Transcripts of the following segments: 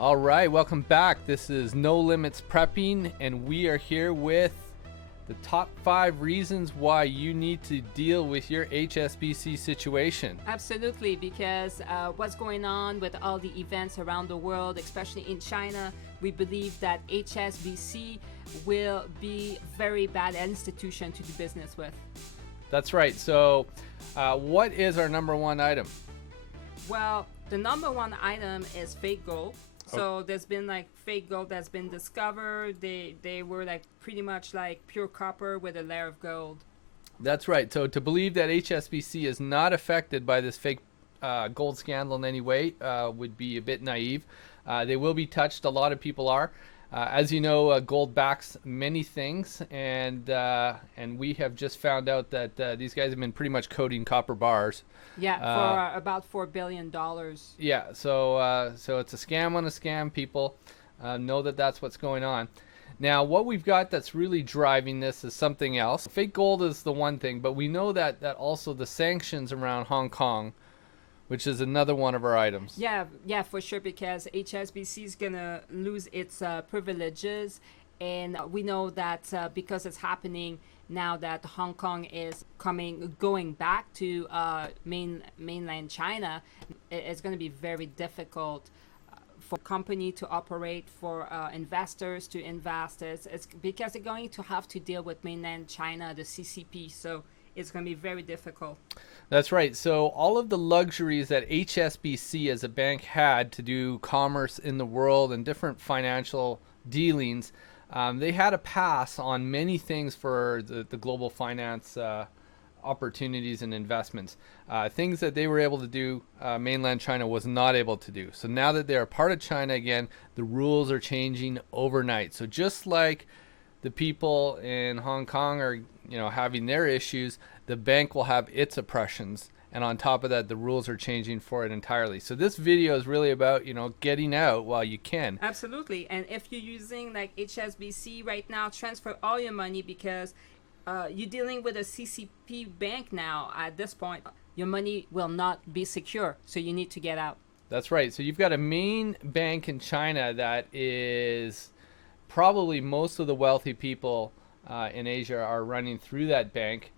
All right, welcome back. This is No Limits Prepping, and we are here with the top 5 reasons why you need to deal with your HSBC situation. Absolutely, because what's going on with all the events around the world, especially in China, we believe that HSBC will be a very bad institution to do business with. That's right. So what is our number one item? Well, the number one item is fake gold. So there's been like fake gold that's been discovered. They were like pretty much like pure copper with a layer of gold. That's right. So to believe that HSBC is not affected by this fake gold scandal in any way would be a bit naive. They will be touched. A lot of people are. As you know, gold backs many things, and we have just found out that these guys have been pretty much coating copper bars. Yeah, for about $4 billion. Yeah, so it's a scam on a scam. People know that that's what's going on. Now, what we've got that's really driving this is something else. Fake gold is the one thing, but we know that also the sanctions around Hong Kong, which is another one of our items. Yeah, for sure, because HSBC is going to lose its privileges. And we know that because it's happening now that Hong Kong is going back to mainland China, it's going to be very difficult for company to operate, for investors to invest. It's because they're going to have to deal with mainland China, the CCP. So it's going to be very difficult. That's right. So all of the luxuries that HSBC as a bank had to do commerce in the world and different financial dealings, they had a pass on many things for the global finance opportunities and investments. Things that they were able to do, mainland China was not able to do. So now that they are part of China again, the rules are changing overnight. So just like the people in Hong Kong are, having their issues, the bank will have its oppressions, and on top of that, the rules are changing for it entirely. So this video is really about, getting out while you can. Absolutely. And if you're using like HSBC right now, transfer all your money, because you're dealing with a CCP bank now. At this point, your money will not be secure, so you need to get out. That's right. So you've got a main bank in China that is probably most of the wealthy people in Asia are running through that bank.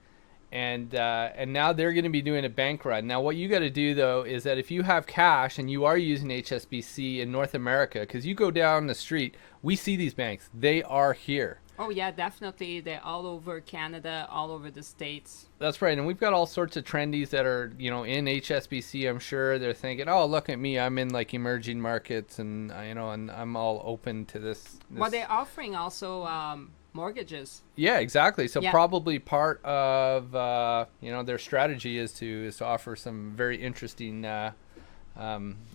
And now they're going to be doing a bank run. Now, what you got to do, though, is that if you have cash and you are using HSBC in North America, because you go down the street, we see these banks. They are here. Oh, yeah, definitely. They're all over Canada, all over the States. That's right. And we've got all sorts of trendies that are, in HSBC, I'm sure. They're thinking, oh, look at me. I'm in, like, emerging markets, and, and I'm all open to this. Well, they're offering also mortgages. Yeah, exactly. So probably part of their strategy is to offer some very interesting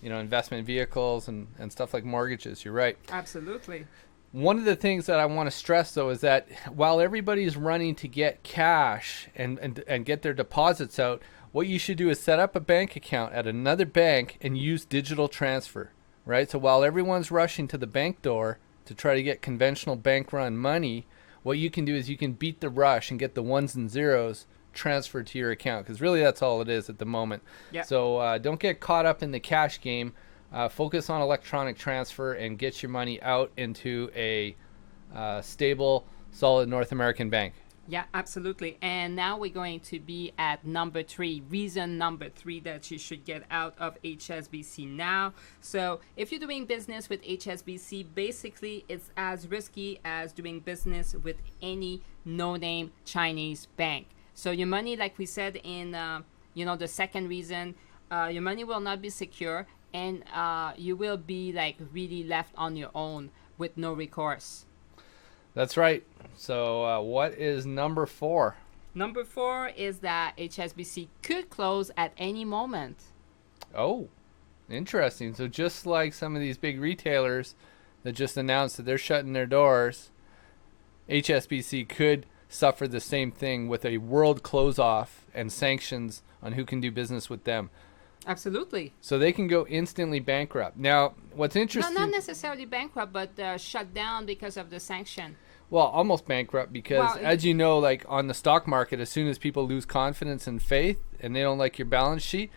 investment vehicles and stuff like mortgages. You're right. Absolutely. One of the things that I want to stress, though, is that while everybody's running to get cash and get their deposits out, what you should do is set up a bank account at another bank and use digital transfer, right? So while everyone's rushing to the bank door to try to get conventional bank run money, what you can do is you can beat the rush and get the ones and zeros transferred to your account, because really that's all it is at the moment. Yeah. So don't get caught up in the cash game. Focus on electronic transfer and get your money out into a stable, solid North American bank. Yeah, absolutely. And now we're going to be at reason number three that you should get out of HSBC now. So if you're doing business with HSBC, basically it's as risky as doing business with any no-name Chinese bank. So your money, like we said in the second reason, your money will not be secure, and you will be like really left on your own with no recourse. That's right. So what is number 4? Number 4 is that HSBC could close at any moment. Oh, interesting. So just like some of these big retailers that just announced that they're shutting their doors, HSBC could suffer the same thing with a world close off and sanctions on who can do business with them. Absolutely. So they can go instantly bankrupt. Now, what's interesting... No, not necessarily bankrupt, but shut down because of the sanction. Well, almost bankrupt because, as you know, like on the stock market, as soon as people lose confidence and faith and they don't like your balance sheet,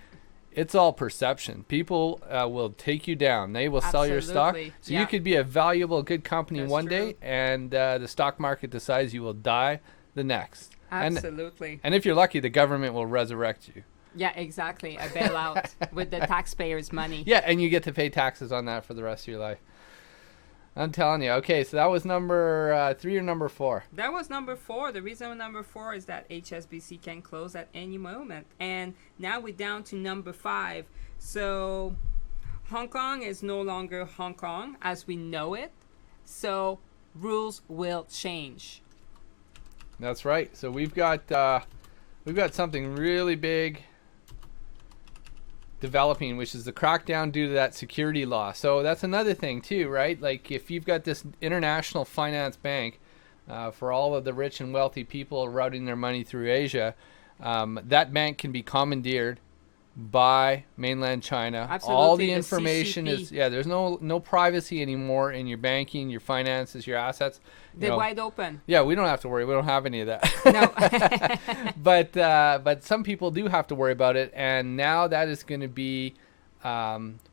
it's all perception. People will take you down. They will sell your stock. Absolutely. So Yeah. you could be a valuable, good company That's one true. day, and the stock market decides you will die the next. Absolutely. And if you're lucky, the government will resurrect you. Yeah, exactly. A bailout with the taxpayers' money. Yeah, and you get to pay taxes on that for the rest of your life. I'm telling you. Okay, so that was number 3 or number 4? That was number 4. The reason number 4 is that HSBC can close at any moment. And now we're down to number 5. So Hong Kong is no longer Hong Kong as we know it. So rules will change. That's right. So we've got something really big developing, which is the crackdown due to that security law. So that's another thing too, right? Like if you've got this international finance bank for all of the rich and wealthy people routing their money through Asia, that bank can be commandeered by mainland China. Absolutely, All the the information CCP. is there's no privacy anymore in your banking, your finances, your assets. You They're know, wide open. yeah, we don't have to worry. We don't have any of that. No. But some people do have to worry about it, and now that is going to be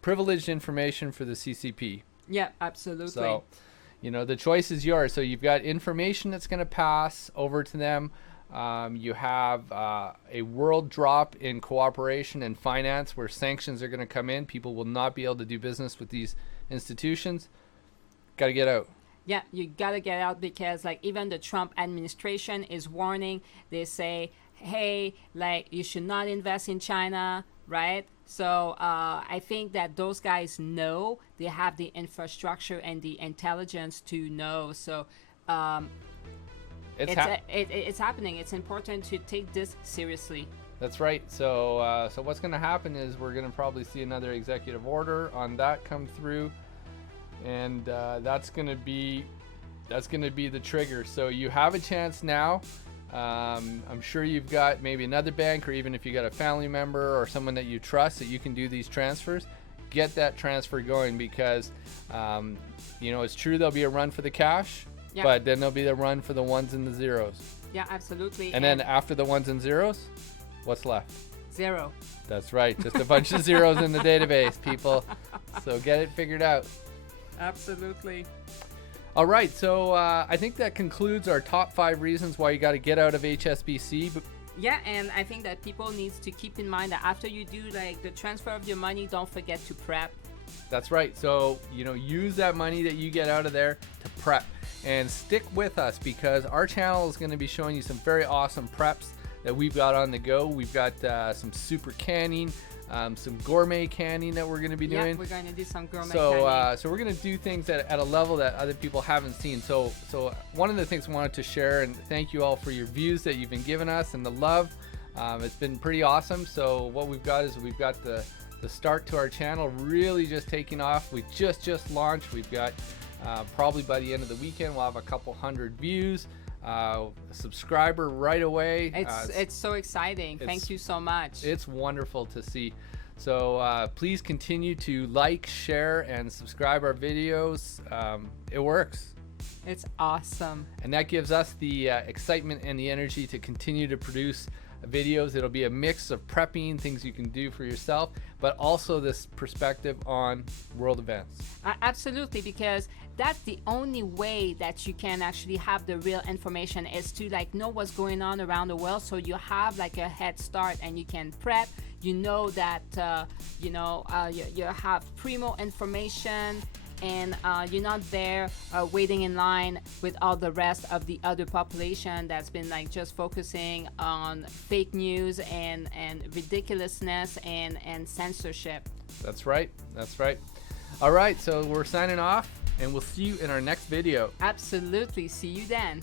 privileged information for the CCP. Yeah, absolutely. So, the choice is yours. So you've got information that's going to pass over to them. You have a world drop in cooperation and finance where sanctions are going to come in. People will not be able to do business with these institutions. Got to get out. Yeah, you gotta get out because like even the Trump administration is warning. They say, hey, like you should not invest in China, right? So I think that those guys know, they have the infrastructure and the intelligence to know. So it's happening. It's important to take this seriously. That's right. So what's going to happen is we're going to probably see another executive order on that come through, and that's going to be the trigger. So you have a chance now. I'm sure you've got maybe another bank, or even if you got a family member or someone that you trust that you can do these transfers. Get that transfer going because it's true there'll be a run for the cash, Yeah. but then there'll be the run for the ones and the zeros. Yeah, absolutely. And then after the ones and zeros, what's left? 0. That's right. Just a bunch of zeros in the database, people. So get it figured out. Absolutely. All right. So I think that concludes our top 5 reasons why you got to get out of HSBC. Yeah, and I think that people needs to keep in mind that after you do like the transfer of your money, don't forget to prep. That's right. So, use that money that you get out of there to prep, and stick with us because our channel is going to be showing you some very awesome preps that we've got on the go. We've got some super canning, some gourmet canning that we're going to be doing. Yeah, we're going to do some gourmet So canning. we're going to do things at a level that other people haven't seen. So one of the things I wanted to share, and thank you all for your views that you've been giving us and the love. It's been pretty awesome. So what we've got is we've got the start to our channel really just taking off. We just launched. We've got probably by the end of the weekend we'll have a couple hundred views. A subscriber right away. It's so exciting. Thank you so much. It's wonderful to see. So please continue to like, share, and subscribe our videos. It works. It's awesome. And that gives us the excitement and the energy to continue to produce videos. It'll be a mix of prepping, things you can do for yourself, but also this perspective on world events. Absolutely, because that's the only way that you can actually have the real information is to like know what's going on around the world, so you have like a head start and you can prep. You know that you have primo information, and you're not there waiting in line with all the rest of the other population that's been like just focusing on fake news and ridiculousness and censorship. That's right. All right, so we're signing off, and we'll see you in our next video. Absolutely. See you then.